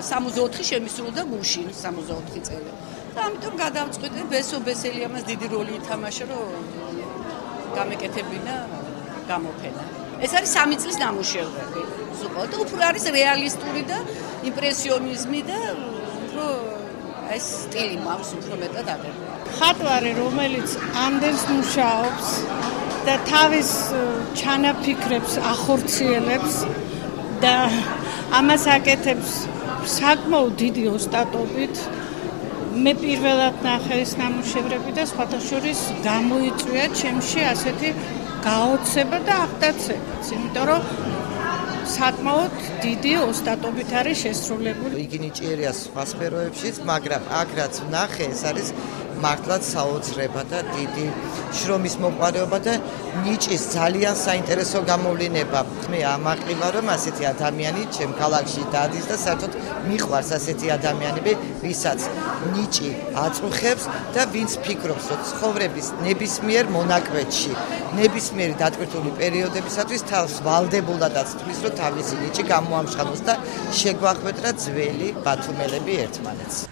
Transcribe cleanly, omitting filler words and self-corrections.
64 შემისრულდა გუშინ 64 წელი. და ამიტომ გადავწყვიტე ბესო ბესელიამას დიდი როლი ითამაშა, რომ გამეკეთებინა გამოფენა. ეს არის 3 წლის ნამუშევრები. ზუსტად და უფრო არის რეალისტური და იმპრესიონიზმი და უფრო ეს სტილი მაქვს უფრო მეტად აღებული. ხატვარი, რომელიც ამდენს მუშაობს და თავის ჩანაფიქრებს ახორციელებს და ამას აკეთებს საკმაოდ დიდი ოსტატობით. მე პირველად ნახე ეს ნამუშევრები და სხვათა შორის გამოიწვია ჩემში ასეთი გაოცება და აღტაცებაც, იმიტომ რომ საკმაოდ დიდი ოსტატობით არის შესრულებული. იგი ნიჭიერია სხვა სფეროებშიც, მაგრამ აქ რაც ვნახე, ეს არის მართლაც საოცრება და დიდი შრომის მოყვარეობა და ნიჭის ძალიან საინტერესო გამოვლინება. მე ამაყილა, რომ ასეთი ადამიანი ჩემ ქალაქში დადის და საერთოდ მიყვარს ასეთი ადამიანები, ვისაც ნიჭი აწუხებს და ვინც ფიქრობს, რომ ცხოვრების ნებისმიერ მონაკვეთში, ნებისმიერი დატვირთული პერიოდებისათვის თავს ვალდებულადაც თვლის, რომ თავისი ნიჭი გამოამშრალოს და შეგვახვედრა ძველი ბათუმელები ერთმანეთს.